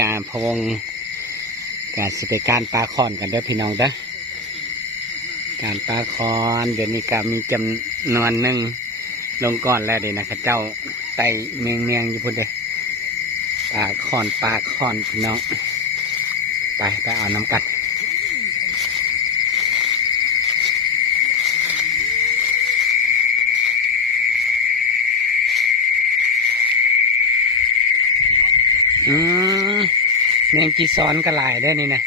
การพวงการสิไปการปลาคอนกันเด้อพี่น้องเด้อการปลาคอนเดี๋ยวนี้ก็มีจำนวนหนึ่งลงก่อนแล้วเดี๋ยวนะครับเจ้าไตเมียงเมียงอยู่พุ่นเด้อปลาคอนปลาคอนพี่น้อง ไปไปเอาน้ำกัดอืม แมงจีซ้อนก็หลายได้นี่นะ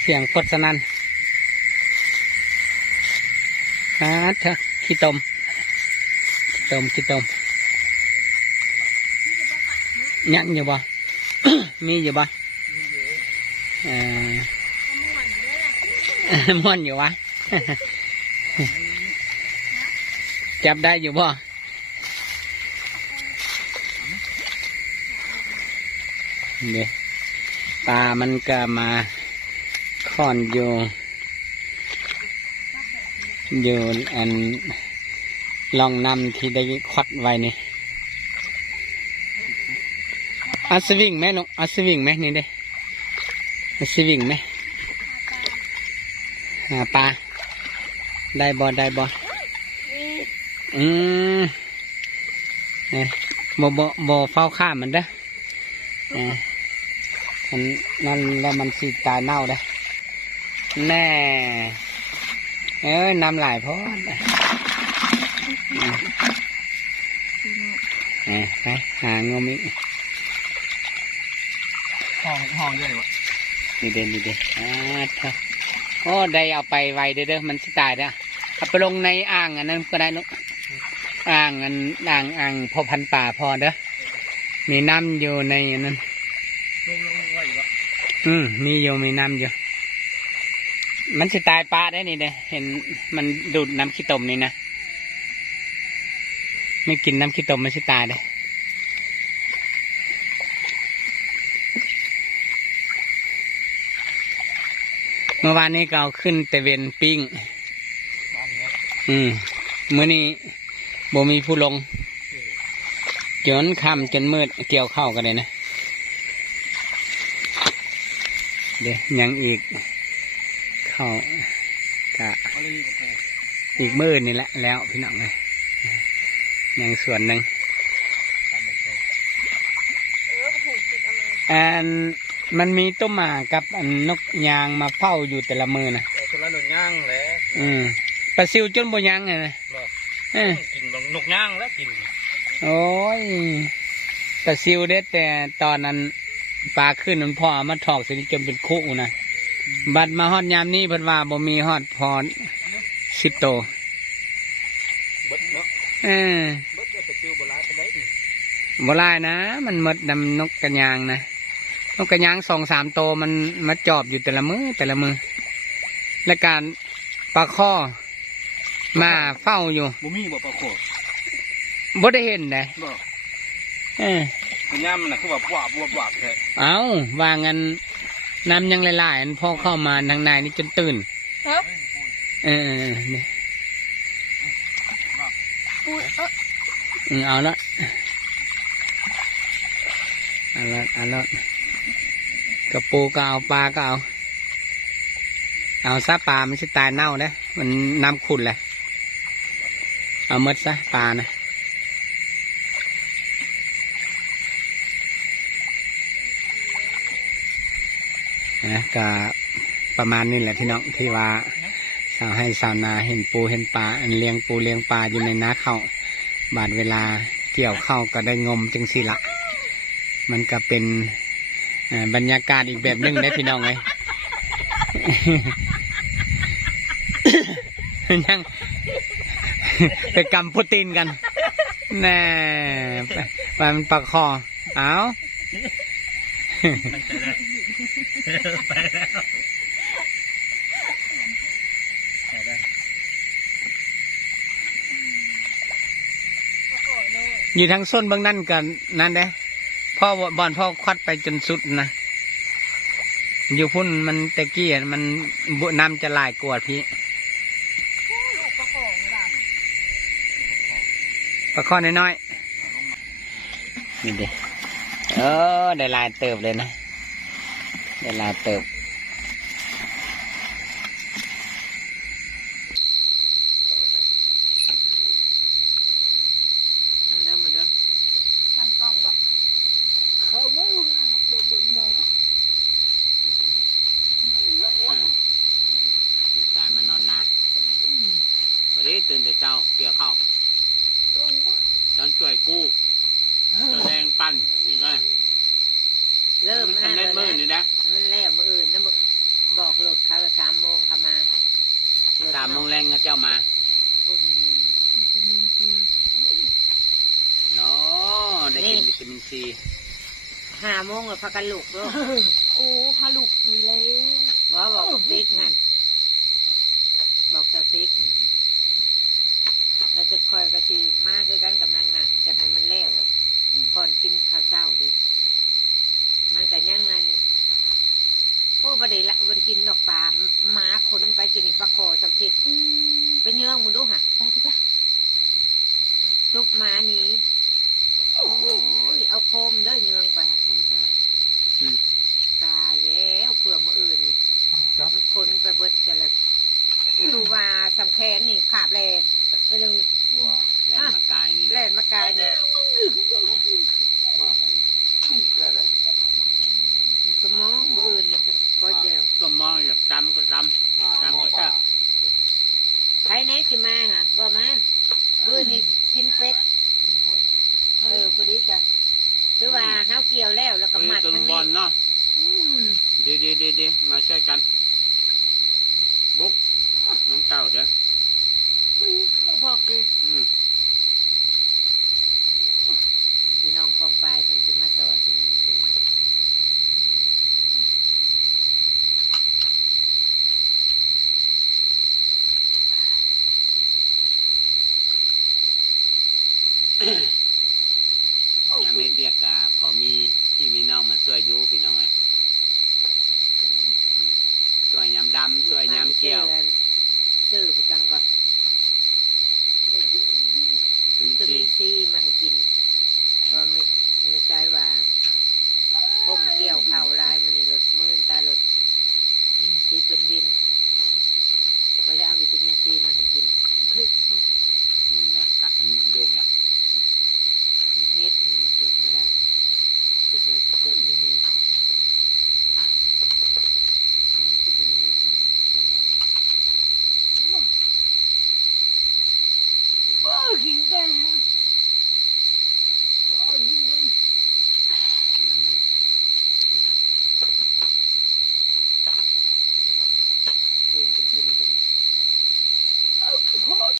เสียงพดสนันฮาเถอะขี้ตมขี้ตมขี้ตมยังอยู่บ่ มีอยู่บ่เออม่วนอยู่วะ จับได้อยู่บ่เนี่ย ปลามันก็มาค่อนอยู่อยู่อันลองนำที่ได้ควัดไว้นี่อาสวิงไหมนุกอาสวิงไหมนี่เด้อาสวิงไหมหาปลาได้บ่ได้บ่อืมเนี่ยบ่บ่บ่เฝ้าข้ามมันเด้อ มันนั่นแล้วมันสิตายเน่าได้แน่เอ้ยน้ำหลายพอดอืมเออไปหางมอีกห้องห้องเยอะเลยวะนี่เด่นนี่เด่นอ่าเถอะโอ้ได้เอาไปไวเด้อเด้อมันสิตายเด้อเอาไปลงในอ่างอันนั้นก็ได้นุกอ่างอันอ่างอ่างพอพันป่าพอเด้อมีน้ำอยู่ในอันนั้นลงลงไว้ อืมมีอยู่มีน้ำอยู่มันจะตายปลาได้นี่เด้เห็นมันดูดน้ำขี้ตมนี่นะไม่กินน้ำขี้ตมมันจะตายเลยเมื่อวานนี้ก็เอาขึ้นแต่เวนปิ้ง อืมมื้อนี้บ่มีผู้ลงจนค่ำจนมืดเกี่ยวเข้ากันเลยนะ เดี๋ยวยังอีก เข้ากะเอาเลยโอ้โหอีกมืดนี่แหละแล้วพี่น้องเลยยังส่วนหนึ่งตามแบบโซ่อันมันมีต้มหมากับอันนกยางมาเฝ้าอยู่แต่ละมือนะเอาคนละหนึ่งย่างแหละอืมปลาซิวจนบ่ยังไงนะบ่เออกินบางนกย่างแล้วกิน โอ้ยปลาซิวเด็ดแต่ตอนนั้น ปลาขึ้นมันพ่อเอามาถอกสิจนเป็นคุนะบัดมาฮอดยามนี้เพิ่นว่าบ่มีฮอดพอสิบโตวเบิดเนาะเออเบิดจะไปจิ้วโบราณไปได้นี่บ่ลายนะ มันหมดดำนกกระยางนะนกกระยางสองสามโตวมันมาจอบอยู่แต่ละมือแต่ละมือและการปลาข้อมาเฝ้าอยู่บ่มีบ่ปลาโขดบ่ได้เห็นเลยบ่เออ คุณย่ามันน่ะคือว่าบวบบวบบวบแท้เอาว่างั้นน้ำยังหลายๆอันพอเข้ามาทางในนี่จนตื่นครับเออเออเออนี่อุ้ยเอ้ออืมเอาละเอาละเอาละกระปูก็เอาปลาก็เอา เอาซะปลาไม่ใช่ตายเน่านะมันน้ำขุ่นเลยเอาหมดซะปลานะ นะก็ประมาณนี้แหละพี่น้องที่ว่าสาวให้สาวนาเห็นปูเห็นปลาอันเลี้ยงปูเลี้ยงปลาอยู่ในนาเขาบาดเวลาเกี่ยวเข้าก็ได้งมจังสิละมันก็เป็นบรรยากาศอีกแบบหนึงได้พี่น้องเลยยังไปกำโปรตีนกันแน่ไปมันปักคอเอา ไปแล้วไปแล้วอยู่ทางส้นเบื้องนั่นกันนั่นเด้พ่อบอลพ่อควัดไปจนสุดนะอยู่พุ่นมันตะกี้มันบุน้ำจะหลายกวดพี่กประคองหลังปลาข้อน้อยๆนี่เด้เออได้หลายเติบเลยนะ เวลาเติบมาเด้อมาเด้อทางกล้องบอกเขาไม่รู้นะบ่เบิ่งเลยลูกชายมันนอนนานวันนี้ตื่นแต่เจ้าเกี่ยวข้าวต้องช่วยกู้ตัวแรงปั้นอีกไงเริ่มมันนั่นสำเร็จมือเลยนี่นะนะ มันแล้วมืออื่นนะบอกบอกโหลดเขาละสามโมงเขามาโหลดสามโมงแรงก็เจ้ามาพูดนี่วิตามินซีเนาะได้กินวิตามินซีห้าโมงแล้วพักกันลุกลูกโอ้ฮาลุกมีแล้วบอกบอกกับปิ๊กหันบอกกับปิ๊กแล้วจะคอยกระชีมาคือกันกับนางน่ะ จะให้มันแล้วก่อนกินข้าวเช้าดิมันก็ยังนั่นโอ้บไดีละบไดีกินดอกปลาหมาขนไปกินอีกปลาคอสัมผัสอืมไปเยื่องมึงดูค่ะไปดีกว่าซุปหมาหนีโอ้ยเอาโคมเด้อเยืองไปค่ะตายแล้วเผื่อมาอื่นนี่มันขนไปเบิดจะเลยดูว่าสำแขนนี่ขาบแลนไปเลยตัวแรงมากายนี่แล่นมากายนี่บ้าอะไรเกิดอะไร สมองมืออื่นนี่ก็ เจวก็มองอยากจำก็จมาตามหม้อก็ปลาจะใครไหนสิมาค่ะว่ามามือนี่กินเป็ดเออพอดีจ้ะคือว่าเขาเกี่ยวแล้วแล้วก็เฮ้ยมัดตัวทั้งบอนี้ลเนาะดีดีดีดีมาช่วยกัน บุ๊กน้องเต่าเด้อ ยาม่เรียกกาพอมีพี่มีน้องมาช่วยยุพี่น้องไงช่วยยำดำช่วยยำเกี่ยวซื้อไปจังก่อนวิตามินซีมาให้กินเพรไม่ไม่ใช่ว่าก้มเกี่ยวเข่าลายมันนี่หลุดมือตาหลุดซีเป็นวิน ก็เลยเอาวิตามินซีมา fucking.